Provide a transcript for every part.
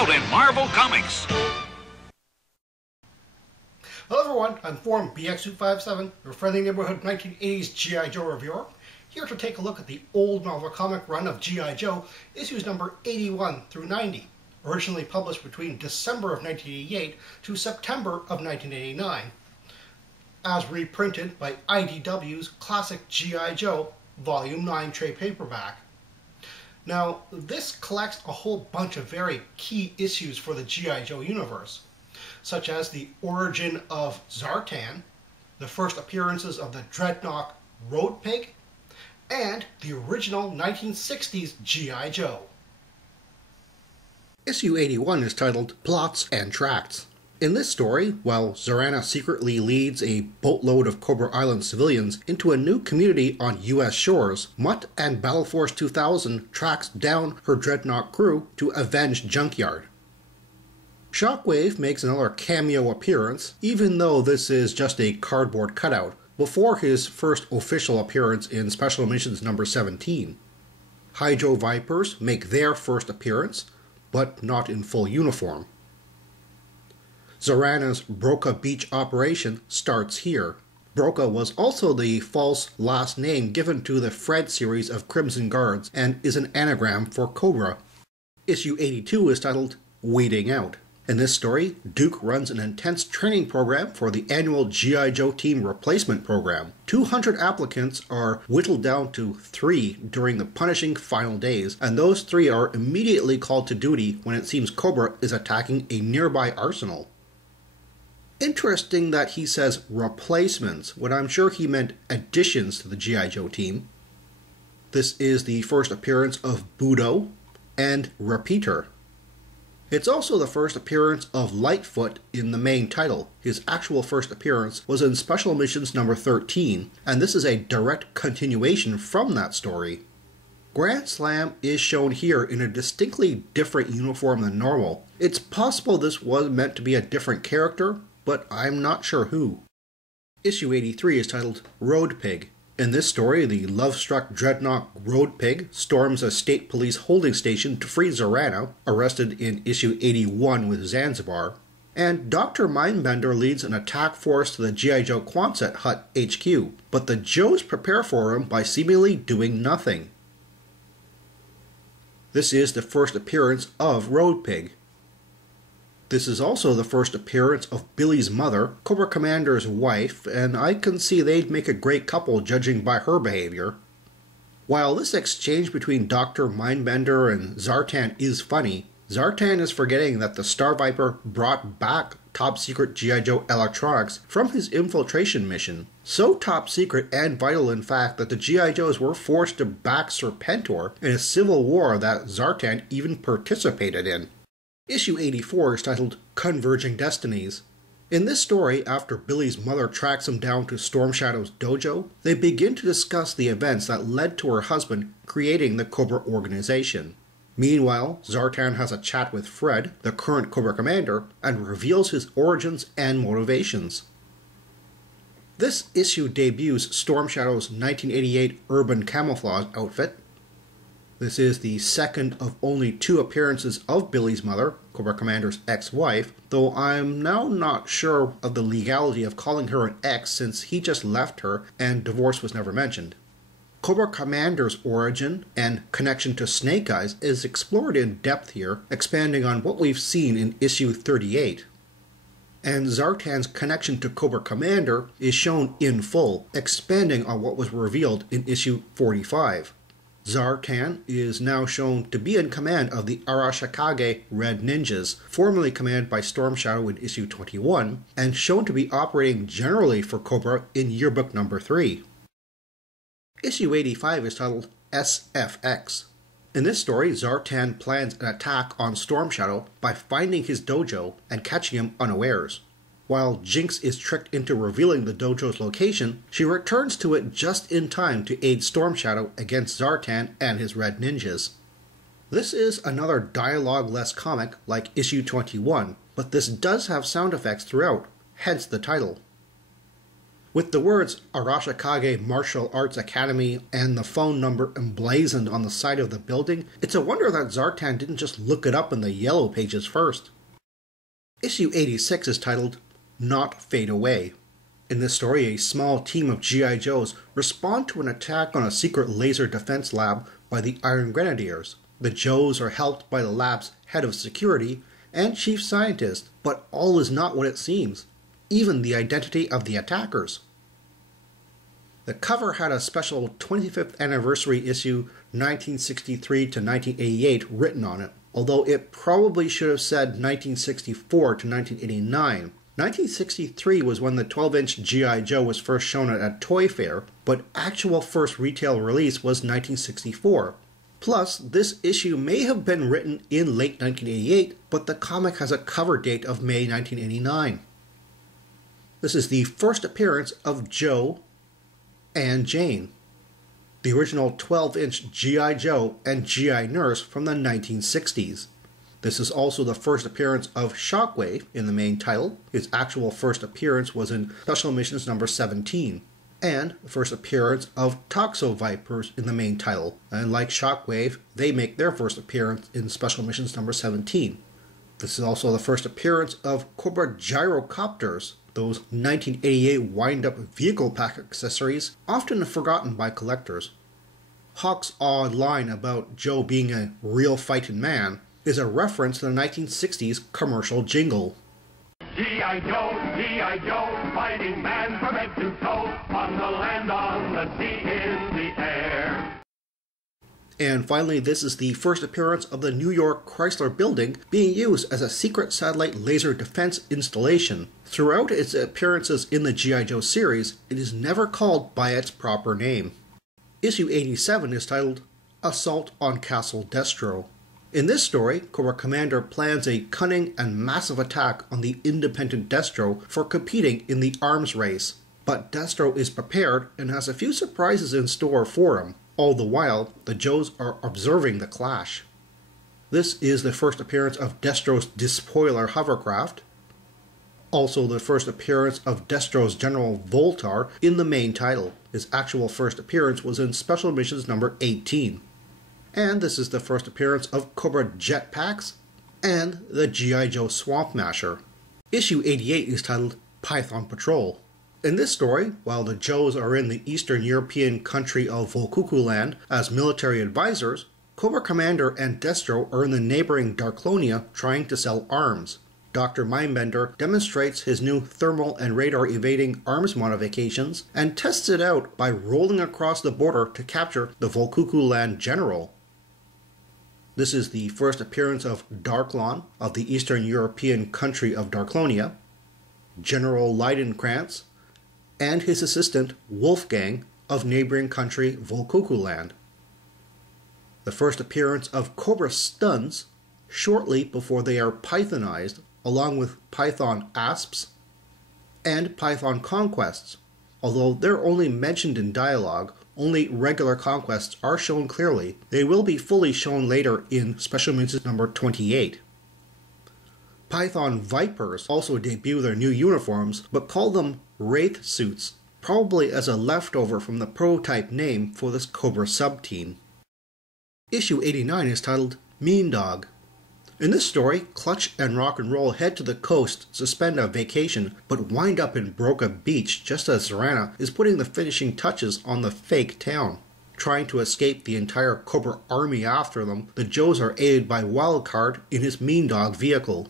out in Marvel Comics. Hello everyone, I'm Form BX257, your friendly neighborhood 1980s G.I. Joe reviewer, here to take a look at the old Marvel comic run of G.I. Joe, issues number 81 through 90, originally published between December of 1988 to September of 1989, as reprinted by IDW's Classic G.I. Joe Volume 9 trade paperback. Now, this collects a whole bunch of very key issues for the G.I. Joe universe, such as the origin of Zartan, the first appearances of the Dreadnought Roadpig, and the original 1960s G.I. Joe. Issue 81 is titled Plots and Tracts. In this story, while Zarana secretly leads a boatload of Cobra Island civilians into a new community on U.S. shores, Mutt and Battle Force 2000 tracks down her Dreadnought crew to avenge Junkyard. Shockwave makes another cameo appearance, even though this is just a cardboard cutout, before his first official appearance in Special Missions number 17. Hydro Vipers make their first appearance, but not in full uniform. Zarana's Broca Beach operation starts here. Broca was also the false last name given to the Fred series of Crimson Guards and is an anagram for Cobra. Issue 82 is titled Weeding Out. In this story, Duke runs an intense training program for the annual G.I. Joe Team Replacement Program. 200 applicants are whittled down to 3 during the punishing final days, and those 3 are immediately called to duty when it seems Cobra is attacking a nearby arsenal. Interesting that he says replacements, when I'm sure he meant additions to the G.I. Joe team. This is the first appearance of Budo and Repeater. It's also the first appearance of Lightfoot in the main title. His actual first appearance was in Special Missions number 13, and this is a direct continuation from that story. Grand Slam is shown here in a distinctly different uniform than normal. It's possible this was meant to be a different character, but I'm not sure who. Issue 83 is titled Roadpig. In this story, the love-struck Dreadnought Roadpig storms a state police holding station to free Zarana, arrested in issue 81 with Zanzibar, and Dr. Mindbender leads an attack force to the G.I. Joe Quonset Hut HQ, but the Joes prepare for him by seemingly doing nothing. This is the first appearance of Roadpig. This is also the first appearance of Billy's mother, Cobra Commander's wife, and I can see they'd make a great couple judging by her behavior. While this exchange between Dr. Mindbender and Zartan is funny, Zartan is forgetting that the Star Viper brought back top-secret G.I. Joe electronics from his infiltration mission. So top-secret and vital in fact that the G.I. Joes were forced to back Serpentor in a civil war that Zartan even participated in. Issue 84 is titled Converging Destinies. In this story, after Billy's mother tracks him down to Storm Shadow's dojo, they begin to discuss the events that led to her husband creating the Cobra organization. Meanwhile, Zartan has a chat with Fred, the current Cobra Commander, and reveals his origins and motivations. This issue debuts Storm Shadow's 1988 urban camouflage outfit. This is the second of only 2 appearances of Billy's mother, Cobra Commander's ex-wife, though I'm now not sure of the legality of calling her an ex since he just left her and divorce was never mentioned. Cobra Commander's origin and connection to Snake Eyes is explored in depth here, expanding on what we've seen in issue 38. And Zartan's connection to Cobra Commander is shown in full, expanding on what was revealed in issue 45. Zartan is now shown to be in command of the Arashikage Red Ninjas, formerly commanded by Storm Shadow in issue 21, and shown to be operating generally for Cobra in yearbook number 3. Issue 85 is titled SFX. In this story, Zartan plans an attack on Storm Shadow by finding his dojo and catching him unawares. While Jinx is tricked into revealing the dojo's location, she returns to it just in time to aid Storm Shadow against Zartan and his Red Ninjas. This is another dialogue-less comic like issue 21, but this does have sound effects throughout, hence the title. With the words Arashikage Martial Arts Academy and the phone number emblazoned on the side of the building, it's a wonder that Zartan didn't just look it up in the yellow pages first. Issue 86 is titled Not Fade Away. In this story, a small team of G.I. Joes respond to an attack on a secret laser defense lab by the Iron Grenadiers. The Joes are helped by the lab's head of security and chief scientist, but all is not what it seems, even the identity of the attackers. The cover had a special 25th anniversary issue 1963 to 1988 written on it, although it probably should have said 1964 to 1989. 1963 was when the 12-inch G.I. Joe was first shown at a toy fair, but actual first retail release was 1964. Plus, this issue may have been written in late 1988, but the comic has a cover date of May 1989. This is the first appearance of Joe and Jane, the original 12-inch G.I. Joe and G.I. Nurse from the 1960s. This is also the first appearance of Shockwave in the main title. His actual first appearance was in Special Missions number 17. And the first appearance of Toxo Vipers in the main title. And like Shockwave, they make their first appearance in Special Missions number 17. This is also the first appearance of Cobra Gyrocopters, those 1988 wind-up vehicle pack accessories often forgotten by collectors. Hawk's odd line about Joe being a real fighting man is a reference to the 1960s commercial jingle. G.I. Joe, fighting man from head to toe, on the land, on the sea, in the air. And finally, this is the first appearance of the New York Chrysler Building being used as a secret satellite laser defense installation. Throughout its appearances in the G.I. Joe series, it is never called by its proper name. Issue 87 is titled Assault on Castle Destro. In this story, Cobra Commander plans a cunning and massive attack on the independent Destro for competing in the arms race. But Destro is prepared and has a few surprises in store for him. All the while, the Joes are observing the clash. This is the first appearance of Destro's Despoiler Hovercraft. Also the first appearance of Destro's General Voltar in the main title. His actual first appearance was in Special Missions number 18. And this is the first appearance of Cobra Jetpacks and the G.I. Joe Swamp Masher. Issue 88 is titled Python Patrol. In this story, while the Joes are in the Eastern European country of Volkukuland as military advisors, Cobra Commander and Destro are in the neighboring Darklonia trying to sell arms. Dr. Mindbender demonstrates his new thermal and radar evading arms modifications and tests it out by rolling across the border to capture the Volkukuland general. This is the first appearance of Darklon of the Eastern European country of Darklonia, General Leidenkrantz, and his assistant Wolfgang of neighboring country Volkukuland. The first appearance of Cobra Stuns shortly before they are Pythonized, along with Python Asps and Python Conquests. Although they're only mentioned in dialogue, only regular conquests are shown clearly. They will be fully shown later in Special Missions number 28. Python Vipers also debut their new uniforms, but call them Wraith suits, probably as a leftover from the prototype name for this Cobra sub-team. Issue 89 is titled Mean Dog. In this story, Clutch and Rock and Roll head to the coast to spend a vacation, but wind up in Broca Beach just as Zorana is putting the finishing touches on the fake town. Trying to escape the entire Cobra army after them, the Joes are aided by Wildcard in his Mean Dog vehicle.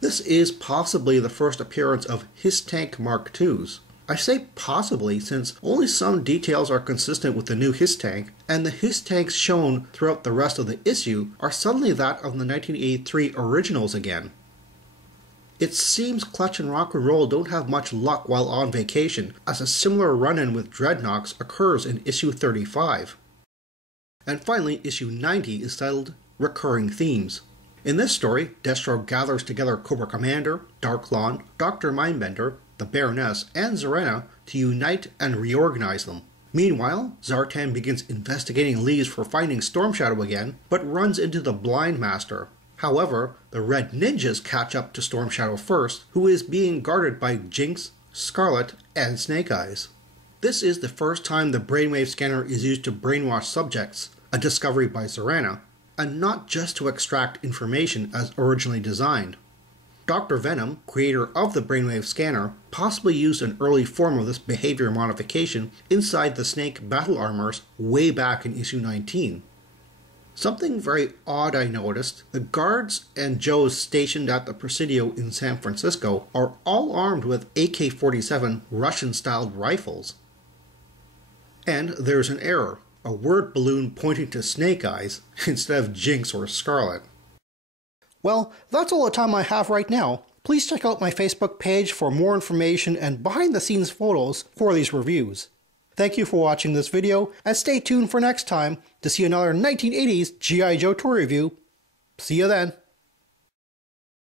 This is possibly the first appearance of His Tank Mark IIs. I say possibly since only some details are consistent with the new His Tank, and the His Tanks shown throughout the rest of the issue are suddenly that of the 1983 originals again. It seems Clutch and Rock and Roll don't have much luck while on vacation, as a similar run-in with Dreadnoks occurs in issue 35. And finally, issue 90 is titled Recurring Themes. In this story, Destro gathers together Cobra Commander, Darklon, Dr. Mindbender, the Baroness, and Zorana to unite and reorganize them. Meanwhile, Zartan begins investigating leads for finding Storm Shadow again, but runs into the Blind Master. However, the Red Ninjas catch up to Storm Shadow first, who is being guarded by Jinx, Scarlet, and Snake Eyes. This is the first time the brainwave scanner is used to brainwash subjects, a discovery by Zorana, and not just to extract information as originally designed. Dr. Venom, creator of the brainwave scanner, possibly used an early form of this behavior modification inside the Snake battle armors way back in issue 19. Something very odd I noticed, the guards and Joes stationed at the Presidio in San Francisco are all armed with AK-47 Russian-styled rifles. And there's an error, a word balloon pointing to Snake Eyes instead of Jinx or Scarlet. Well, that's all the time I have right now. Please check out my Facebook page for more information and behind-the-scenes photos for these reviews. Thank you for watching this video, and stay tuned for next time to see another 1980s G.I. Joe toy review. See you then.